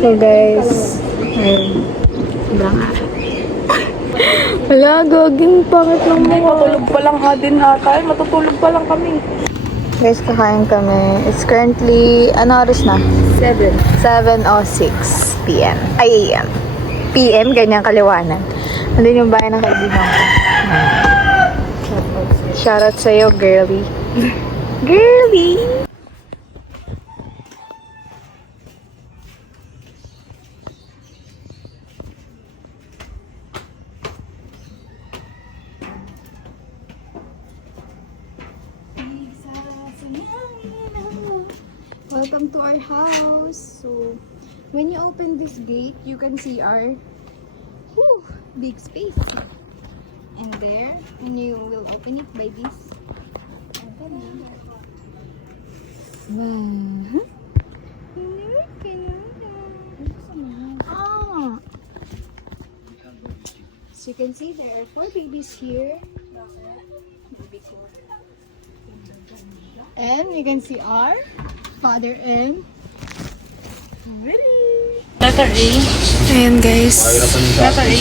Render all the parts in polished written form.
So guys, ayun. Sobrang araw. Wala, gagin. Pangit lang mo. Matulog pa lang din ata. Matutulog pa lang kami. Guys, kakain kami. It's currently, ano oras na? 7:06 p.m. Ay, a.m. p.m. Ganyan kaliwanan. Andun yung bahay ng kaibigan ko. Shoutout sa'yo, girly. Girly! Welcome to our house. So, when you open this gate, you can see our big space. And there, and you will open it by this. Wow. Ah. So you can see there are 4 babies here. And you can see our father and Letter A. ayan guys. Letter A.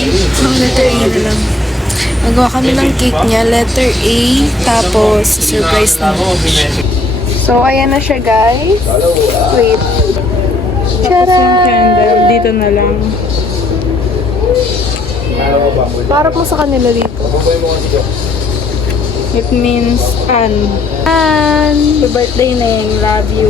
Letter A na lang. Magawa kami ng cake niya. Letter A. Tapos, surprise na. So, ayan na siya guys. Wait. Yung candle. Dito na lang. Para po sa kanila dito. It means Ann. And, Happy birthday, Neng. Love you.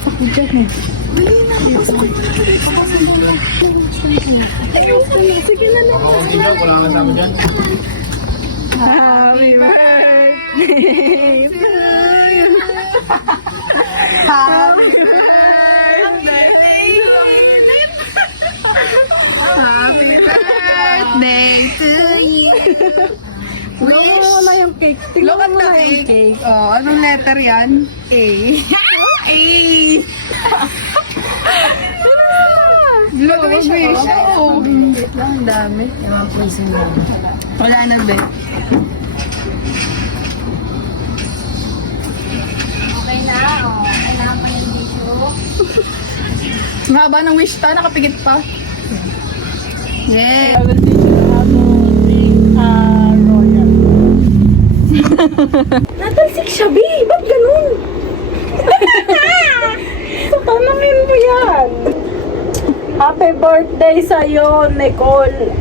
Happy birthday to you. Happy birthday. Happy birthday to you. wish. Wala yung cake. Tingnan mo na yung cake. Oh, anong letter yan? A. A. Look, wish. Oo. Ang dami. Wala na, be. Okay na. Kailangan pa yung tissue. Ang haba ng wish ta, nakapigit pa. Yeah. Royal. Natalsik siya, B. Ba't ganun? Tanungin mo yan. Happy birthday sa'yo, Nicole.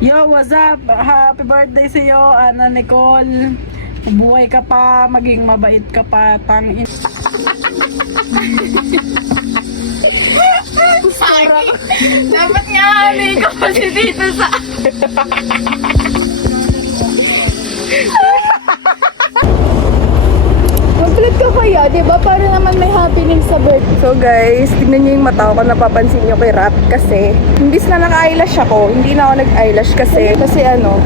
Yo, what's up? Happy birthday sa'yo, Ana Nicole. Buhay ka pa, maging mabait ka pa, tangin. Dapat nga, may kasi dito sa... Magkulit ka kaya, diba? Para naman may happening sa birthday. So guys, tignan nyo yung mata ko, napapansin nyo kay Rat kasi imbis na naka-eyelash ako, hindi na ako nag-eyelash kasi ano,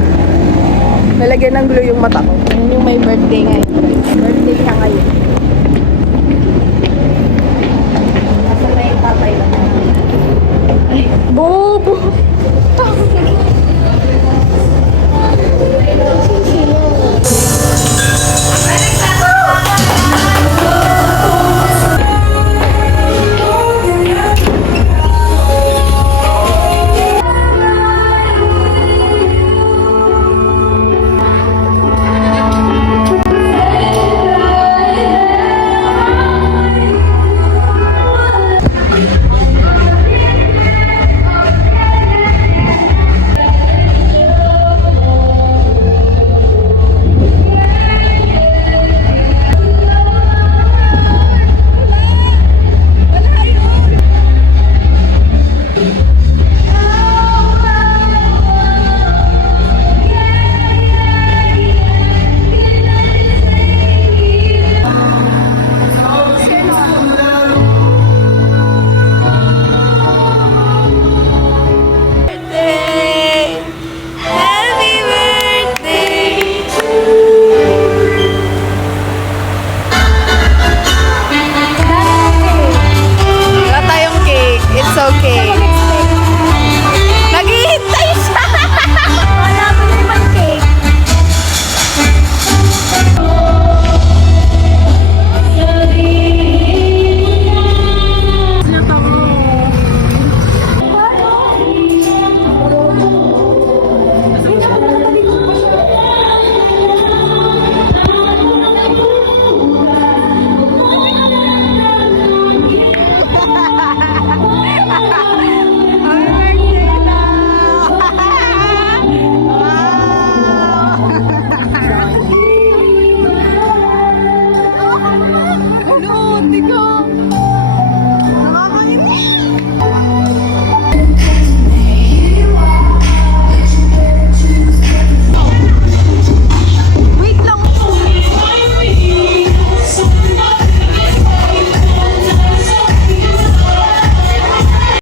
nalagyan ng glue yung mata ko. Yung may birthday ngayon. Birthday niya ngayon.